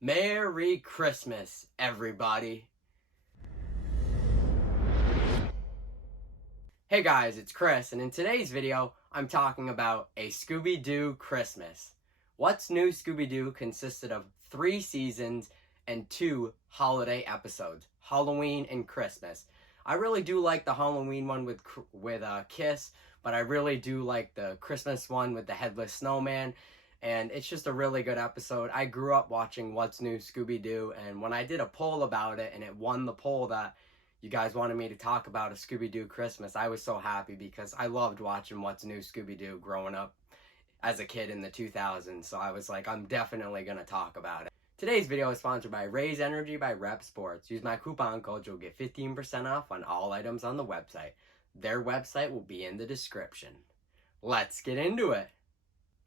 Merry Christmas, everybody. Hey guys, it's Chris, and in today's video, I'm talking about A Scooby Doo Christmas. What's New Scooby Doo consisted of 3 seasons and 2 holiday episodes, Halloween and Christmas. I really do like the Halloween one with Kiss, but I really do like the Christmas one with the headless snowman. And it's just a really good episode. I grew up watching What's New Scooby Doo, and when I did a poll about it and it won the poll that you guys wanted me to talk about A Scooby Doo Christmas, I was so happy because I loved watching What's New Scooby Doo growing up as a kid in the 2000s. So I was like, I'm definitely going to talk about it. Today's video is sponsored by Raise Energy by Rep Sports. Use my coupon code, you'll get 15% off on all items on the website. Their website will be in the description. Let's get into it.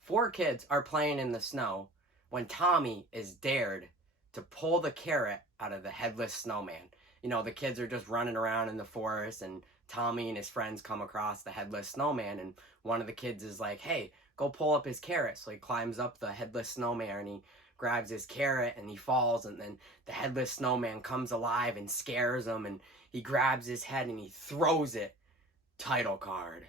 4 kids are playing in the snow when Tommy is dared to pull the carrot out of the headless snowman. You know, the kids are just running around in the forest, and Tommy and his friends come across the headless snowman, and one of the kids is like, hey, go pull up his carrot. So he climbs up the headless snowman, and he grabs his carrot, and he falls, and then the headless snowman comes alive and scares him, and he grabs his head, and he throws it. Title card,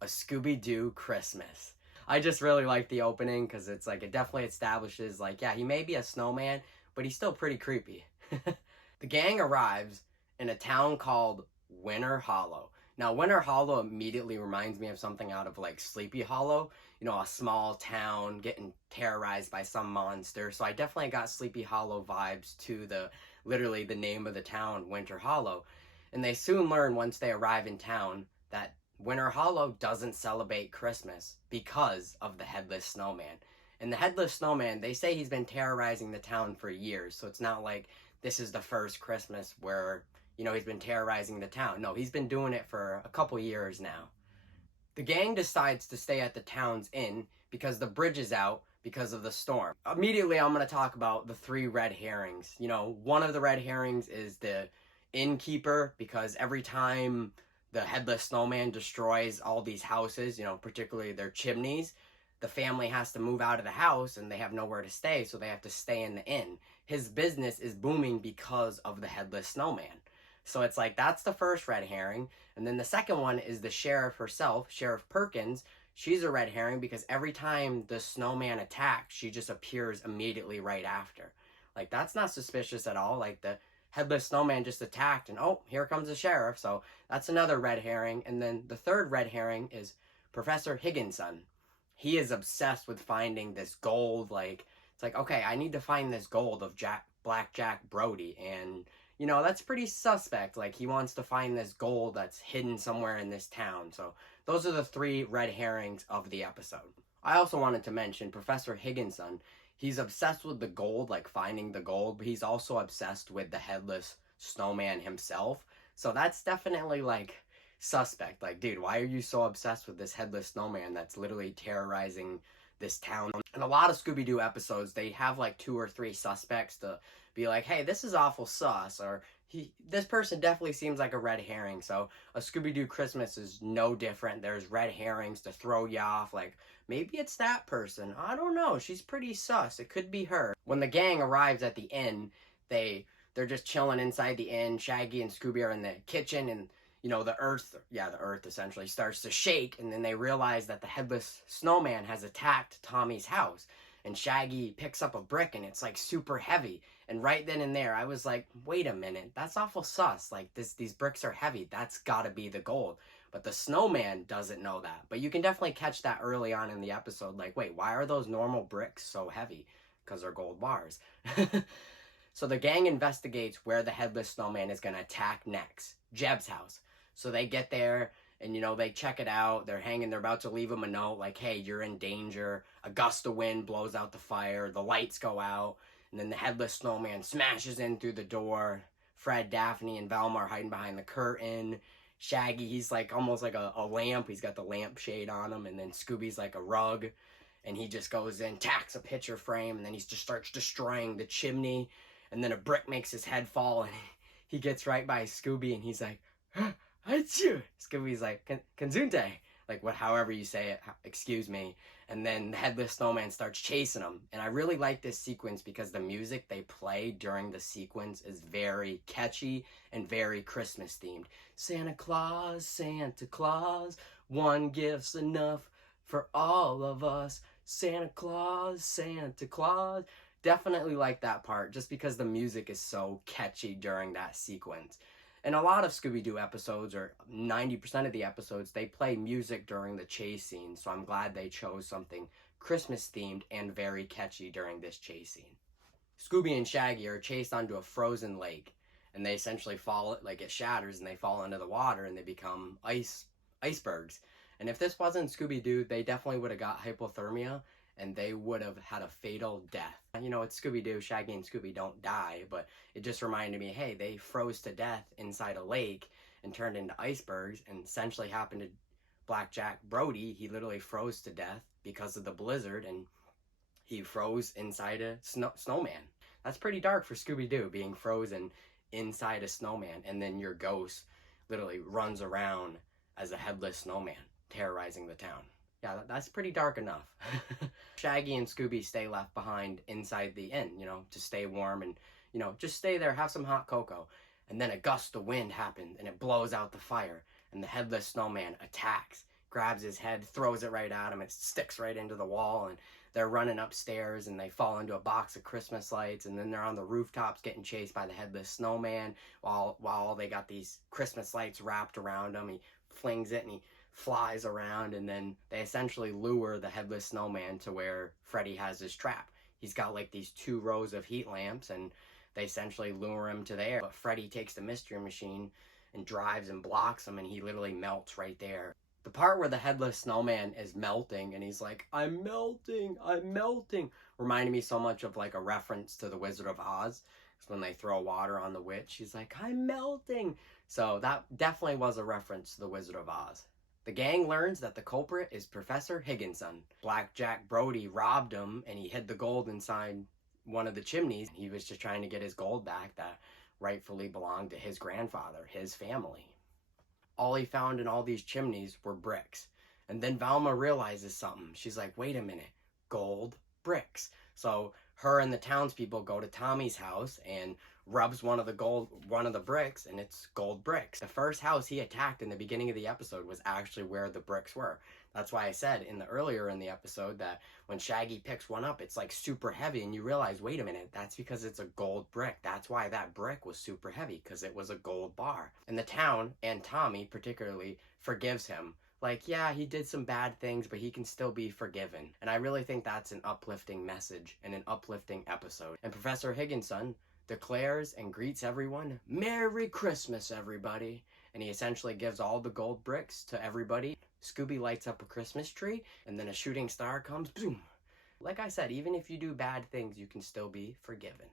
A Scooby Doo Christmas. I just really like the opening because it's like, it definitely establishes, like, yeah, he may be a snowman, but he's still pretty creepy. The gang arrives in a town called Winter Hollow. Now, Winter Hollow immediately reminds me of something out of like Sleepy Hollow, you know, a small town getting terrorized by some monster. So I definitely got Sleepy Hollow vibes to literally the name of the town, Winter Hollow. And they soon learn once they arrive in town that Winter Hollow doesn't celebrate Christmas because of the headless snowman. And the headless snowman, they say he's been terrorizing the town for years. So it's not like this is the first Christmas where, you know, he's been terrorizing the town. No, he's been doing it for a couple years now. The gang decides to stay at the town's inn because the bridge is out because of the storm. Immediately, I'm going to talk about the 3 red herrings. You know, one of the red herrings is the Innkeeper, because every time the headless snowman destroys all these houses, you know, particularly their chimneys, the family has to move out of the house and they have nowhere to stay, so they have to stay in the inn. His business is booming because of the headless snowman. So it's like, that's the first red herring. And then the second one is the sheriff herself, Sheriff Perkins. She's a red herring because every time the snowman attacks, she just appears immediately right after. Like, that's not suspicious at all. Like, the headless snowman just attacked and, oh, here comes the sheriff. So that's another red herring. And then the third red herring is Professor Higginson. He is obsessed with finding this gold. Like, it's like, okay, I need to find this gold of Black Jack Brody. And, you know, that's pretty suspect. Like, he wants to find this gold that's hidden somewhere in this town. So those are the 3 red herrings of the episode. I also wanted to mention Professor Higginson. He's obsessed with the gold, like finding the gold, but he's also obsessed with the headless snowman himself. So that's definitely like suspect. Like, dude, why are you so obsessed with this headless snowman that's literally terrorizing this town? In a lot of Scooby-Doo episodes, they have like 2 or 3 suspects to be like, hey, this is awful sus, or this person definitely seems like a red herring. So A Scooby-Doo Christmas is no different. There's red herrings to throw you off. Like, maybe it's that person. I don't know. She's pretty sus. It could be her. When the gang arrives at the inn, they're just chilling inside the inn. Shaggy and Scooby are in the kitchen, and you know, the earth essentially starts to shake, and then they realize that the headless snowman has attacked Tommy's house. And Shaggy picks up a brick, and it's like super heavy. And right then and there, I was like, wait a minute, that's awful sus. Like, these bricks are heavy. That's gotta be the gold. But the snowman doesn't know that. But you can definitely catch that early on in the episode. Like, wait, why are those normal bricks so heavy? Because they're gold bars. So the gang investigates where the headless snowman is gonna attack next. Jeb's house. So they get there, and, you know, they check it out. They're about to leave him a note like, hey, you're in danger. A gust of wind blows out the fire. The lights go out. And then the headless snowman smashes in through the door. Fred, Daphne, and Velma are hiding behind the curtain. Shaggy, he's like almost like a lamp. He's got the lampshade on him. And then Scooby's like a rug. And he just goes in, tacks a picture frame, and then he just starts destroying the chimney. And then a brick makes his head fall, and he gets right by Scooby, and he's like, Achoo! Scooby's like, Kanzunte. like what, however you say it, excuse me. And then the headless snowman starts chasing him. And I really like this sequence because the music they play during the sequence is very catchy and very Christmas themed. Santa Claus, Santa Claus, one gift's enough for all of us. Santa Claus, Santa Claus. Definitely like that part just because the music is so catchy during that sequence. And a lot of Scooby-Doo episodes, or 90% of the episodes, they play music during the chase scene. So I'm glad they chose something Christmas themed and very catchy during this chase scene. Scooby and Shaggy are chased onto a frozen lake, and they essentially fall, like it shatters and they fall into the water and they become icebergs. And if this wasn't Scooby-Doo, they definitely would have got hypothermia and they would have had a fatal death. You know, it's Scooby-Doo, Shaggy and Scooby don't die, but it just reminded me, hey, they froze to death inside a lake and turned into icebergs, and essentially happened to Blackjack Brody. He literally froze to death because of the blizzard, and he froze inside a snowman. That's pretty dark for Scooby-Doo, being frozen inside a snowman, and then your ghost literally runs around as a headless snowman, terrorizing the town. Yeah, that's pretty dark enough. Shaggy and Scooby stay left behind inside the inn, you know, to stay warm and, you know, just stay there, have some hot cocoa. And then a gust of wind happens and it blows out the fire, and the headless snowman attacks, grabs his head, throws it right at him. It sticks right into the wall, and they're running upstairs and they fall into a box of Christmas lights, and then they're on the rooftops getting chased by the headless snowman while they got these Christmas lights wrapped around him. He flings it and he flies around, and then they essentially lure the headless snowman to where Freddy has his trap. He's got like these 2 rows of heat lamps, and they essentially lure him to there. But Freddy takes the mystery machine and drives and blocks him, and he literally melts right there. The part where the headless snowman is melting and he's like, I'm melting, reminded me so much of like a reference to the Wizard of Oz. It's when they throw water on the witch. She's like, I'm melting. So that definitely was a reference to the Wizard of Oz. The gang learns that the culprit is Professor Higginson. Blackjack Brody robbed him, and he hid the gold inside one of the chimneys. He was just trying to get his gold back that rightfully belonged to his grandfather, his family. All he found in all these chimneys were bricks. And then Velma realizes something. She's like, wait a minute, gold bricks. So her and the townspeople go to Tommy's house and rubs one of the bricks, and it's gold bricks. The first house he attacked in the beginning of the episode was actually where the bricks were. That's why I said earlier in the episode that when Shaggy picks one up, it's like super heavy, and you realize, wait a minute, that's because it's a gold brick. That's why that brick was super heavy, because it was a gold bar. And the town, and Tommy particularly, forgives him. Like, yeah, he did some bad things, but he can still be forgiven. And I really think that's an uplifting message and an uplifting episode. And Professor Higginson declares and greets everyone, Merry Christmas, everybody. And he essentially gives all the gold bricks to everybody. Scooby lights up a Christmas tree, and then a shooting star comes, boom. Like I said, even if you do bad things, you can still be forgiven.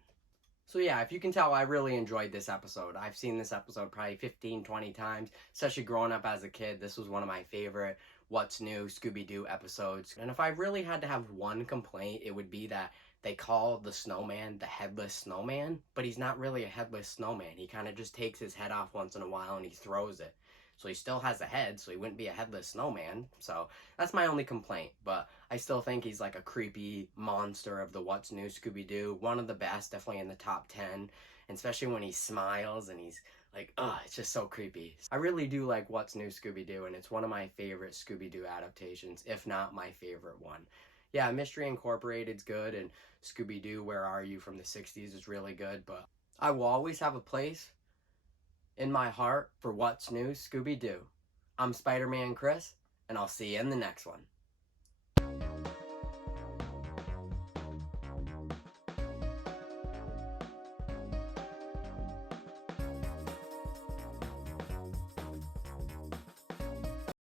So yeah, if you can tell, I really enjoyed this episode. I've seen this episode probably 15, 20 times, especially growing up as a kid. This was one of my favorite What's New Scooby-Doo episodes. And if I really had to have one complaint, it would be that they call the snowman the headless snowman, but he's not really a headless snowman. He kind of just takes his head off once in a while and he throws it. So he still has a head, so he wouldn't be a headless snowman. So that's my only complaint. But I still think he's like a creepy monster of the What's New Scooby-Doo. One of the best, definitely in the top 10. And especially when he smiles and he's like, it's just so creepy. I really do like What's New Scooby-Doo, and it's one of my favorite Scooby-Doo adaptations, if not my favorite one. Yeah, Mystery Incorporated's good, and Scooby-Doo, Where Are You from the 60s is really good, but I will always have a place in my heart for What's New Scooby-Doo. I'm Spider-ManChris, and I'll see you in the next one.